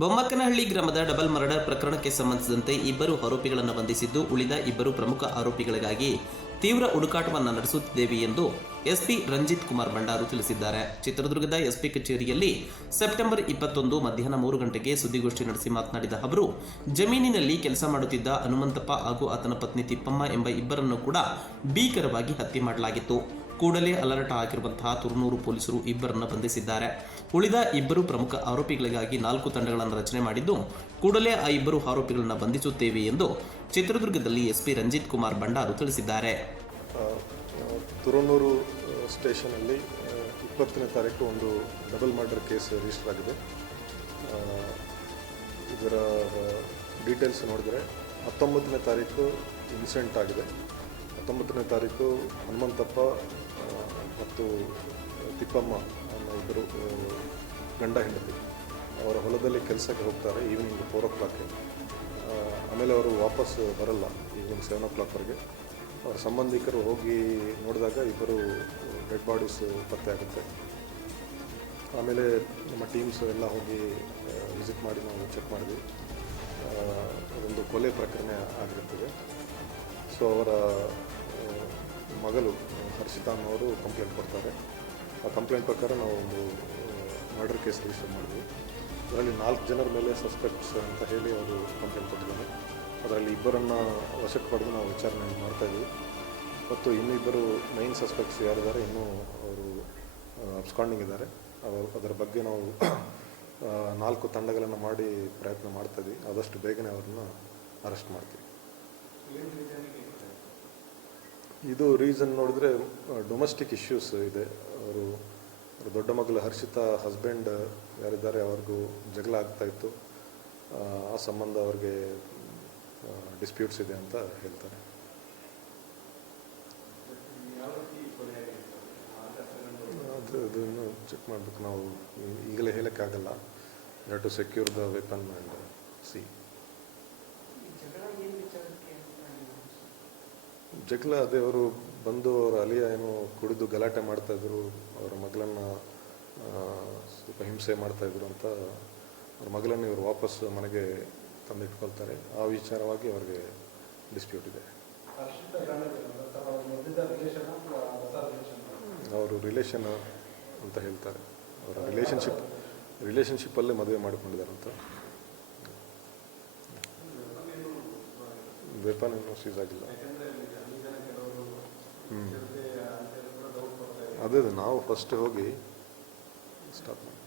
ಬೊಮ್ಮಕ್ಕನಹಳ್ಳಿ ಗ್ರಾಮದ double murder ಪ್ರಕರಣಕ್ಕೆ ಸಂಬಂಧಿಸಿದಂತೆ ಇಬ್ಬರು ಆರೋಪಿಗಳನ್ನು ಬಂಧಿಸಿದ್ದು, ಉಳಿದ ಇಬ್ಬರು ಪ್ರಮುಖ ಆರೋಪಿಗಳಿಗಾಗಿ ತೀವ್ರ ಹುಡುಕಾಟವನ್ನು ನಡೆಸುತ್ತಿದ್ದೇವೆ ಎಂದು ಎಸ್ಪಿ ರಂಜಿತ್ ಕುಮಾರ್ ಭಂಡಾರು ತಿಳಿಸಿದ್ದಾರೆ. ಚಿತ್ರದುರ್ಗದ ಎಸ್ಪಿ ಕಚೇರಿಯಲ್ಲಿ ಸೆಪ್ಟೆಂಬರ್ 21 ಮಧ್ಯಾಹ್ನ 3 ಗಂಟೆಗೆ ಸುದ್ದಿಗೋಷ್ಠಿ ನಡೆಸಿ ಮಾತನಾಡಿದ ಅವರು, ಜಮೀನಿನಲ್ಲಿ ಕೆಲಸ ಮಾಡುತ್ತಿದ್ದ ಹನುಮಂತಪ್ಪ ಹಾಗೂ ಆತನ ಪತ್ನಿ ತಿಪ್ಪಮ್ಮ ಎಂಬ ಇಬ್ಬರನ್ನು ಕೂಡ ಭೀಕರವಾಗಿ ಹತ್ಯೆ ಮಾಡಲಾಗಿತ್ತು. ಕೂಡಲೇ ಅಲರ್ಟ್ ಆಗಿರುವಂತಹ ತುರುನೂರು ಪೊಲೀಸರು ಇಬ್ಬರನ್ನು ಬಂಧಿಸಿದ್ದಾರೆ. ಉಳಿದ ಇಬ್ಬರು ಪ್ರಮುಖ ಆರೋಪಿಗಳಿಗಾಗಿ 4 ತಂಡಗಳನ್ನು ರಚನೆ ಮಾಡಿದ್ದು, ಕೂಡಲೇ ಆ ಇಬ್ಬರು ಆರೋಪಿಗಳನ್ನು ಬಂಧಿಸುತ್ತೇವೆ ಎಂದು ಚಿತ್ರದುರ್ಗದಲ್ಲಿ ಎಸ್ಪಿ ರಂಜಿತ್ ಕುಮಾರ್ ಭಂಡಾರು ತಿಳಿಸಿದ್ದಾರೆ. ತುರುನೂರು ಸ್ಟೇಷನಲ್ಲಿ 20ನೇ ತಾರೀಕು ಒಂದು ಡಬಲ್ ಮರ್ಡರ್ ಕೇಸ್ ರಿಜಿಸ್ಟರ್ ಆಗಿದೆ. ಇದರ ಡೀಟೇಲ್ಸ್ ನೋಡಿದರೆ 19ನೇ ತಾರೀಕು ಇನ್ಸಿಡೆಂಟ್ ಆಗಿದೆ. 19ನೇ ತಾರೀಕು ಹನುಮಂತಪ್ಪ ಮತ್ತು ತಿಪ್ಪಮ್ಮ ಅನ್ನೋ ಇಬ್ಬರು ಗಂಡ ಹೆಂಡತಿ ಅವರ ಹೊಲದಲ್ಲಿ ಕೆಲಸಕ್ಕೆ ಹೋಗ್ತಾರೆ ಈವ್ನಿಂಗ್ 4 o'clockಗೆ. ಆಮೇಲೆ ಅವರು ವಾಪಸ್ ಬರಲ್ಲ ಈವ್ನಿಂಗ್ 7 o'clockವರೆಗೆ. ಅವರ ಸಂಬಂಧಿಕರು ಹೋಗಿ ನೋಡಿದಾಗ ಇಬ್ಬರು ಡೆಡ್ ಬಾಡೀಸ್ ಪತ್ತೆ ಆಗುತ್ತೆ. ಆಮೇಲೆ ನಮ್ಮ ಟೀಮ್ಸ್ ಎಲ್ಲ ಹೋಗಿ ವಿಸಿಟ್ ಮಾಡಿ ನಾವು ಚೆಕ್ ಮಾಡಿದ್ವಿ. ಒಂದು ಕೊಲೆ ಪ್ರಕರಣ ಆಗಿರುತ್ತದೆ. ಸೊ ಅವರ ಮಗಳು ಹರ್ಷಿತಾ ಅನ್ನೋರು ಕಂಪ್ಲೇಂಟ್ ಕೊಡ್ತಾರೆ. ಆ ಕಂಪ್ಲೇಂಟ್ ಪ್ರಕಾರ ನಾವು ಒಂದು ಮರ್ಡರ್ ಕೇಸ್ ರಿಜಿಸ್ಟರ್ ಮಾಡಿದ್ವಿ. ಅದರಲ್ಲಿ 4 ಜನರ ಮೇಲೆ ಸಸ್ಪೆಕ್ಟ್ಸ್ ಅಂತ ಹೇಳಿ ಅವರು ಕಂಪ್ಲೇಂಟ್ ಕೊಟ್ಟಿದ್ದಾರೆ. ಅದರಲ್ಲಿ ಇಬ್ಬರನ್ನು ವಶಕ್ಕೆ ಪಡೆದು ನಾವು ವಿಚಾರಣೆ ಮಾಡ್ತಾಯಿದ್ವಿ. ಮತ್ತು ಇನ್ನೂ ಇಬ್ಬರು ಮೈನ್ ಸಸ್ಪೆಕ್ಟ್ಸ್ ಯಾರಿದ್ದಾರೆ ಇನ್ನೂ ಅವರು ಅಬ್ಸ್ಕಾಂಡಿಂಗ್ ಇದ್ದಾರೆ. ಅದರ ಬಗ್ಗೆ ನಾವು 4 ತಂಡಗಳನ್ನು ಮಾಡಿ ಪ್ರಯತ್ನ ಮಾಡ್ತಾಯಿದ್ವಿ. ಆದಷ್ಟು ಬೇಗನೆ ಅವ್ರನ್ನ ಅರೆಸ್ಟ್ ಮಾಡ್ತೀವಿ. ಇದು ರೀಸನ್ ನೋಡಿದ್ರೆ ಡೊಮೆಸ್ಟಿಕ್ ಇಶ್ಯೂಸ್ ಇದೆ. ಅವರು ದೊಡ್ಡ ಮಗಳು ಹರ್ಷಿತಾ ಹಸ್ಬೆಂಡ್ ಯಾರಿದ್ದಾರೆ ಅವ್ರಿಗೂ ಜಗಳ ಆಗ್ತಾಯಿತ್ತು. ಆ ಸಂಬಂಧ ಅವ್ರಿಗೆ ಡಿಸ್ಪ್ಯೂಟ್ಸ್ ಇದೆ ಅಂತ ಹೇಳ್ತಾರೆ. ಅದನ್ನು ಚೆಕ್ ಮಾಡಬೇಕು. ನಾವು ಈಗಲೇ ಹೇಳೋಕ್ಕಾಗಲ್ಲ. You have to secure the weapon and see. ಜಗಳ ಅದೇ ಅವರು ಬಂದು ಅವರ ಅಲಿಯ ಏನೋ ಕುಡಿದು ಗಲಾಟೆ ಮಾಡ್ತಾಯಿದ್ರು, ಅವರ ಮಗಳನ್ನು ಸ್ವಲ್ಪ ಹಿಂಸೆ ಮಾಡ್ತಾಯಿದ್ರು ಅಂತ ಅವ್ರ ಮಗಳನ್ನು ಇವರು ವಾಪಸ್ ಮನೆಗೆ ತಂದಿಟ್ಕೊಳ್ತಾರೆ. ಆ ವಿಚಾರವಾಗಿ ಅವ್ರಿಗೆ ಡಿಸ್ಪ್ಯೂಟ್ ಇದೆ. ಅವರು ರಿಲೇಷನ್ ಅಂತ ಹೇಳ್ತಾರೆ. ಅವರ ರಿಲೇಷನ್ಶಿಪ್ಪಲ್ಲೇ ಮದುವೆ ಮಾಡಿಕೊಂಡಿದ್ದಾರೆ ಅಂತ. ವೆಪನ್ ಇನ್ನೂ ಸೀಸ್ ಆಗಿಲ್ಲ. ಅದೇ ನಾವು ಫಸ್ಟ್ ಹೋಗಿ ಸ್ಟಾಪ್ ಮಾಡಿ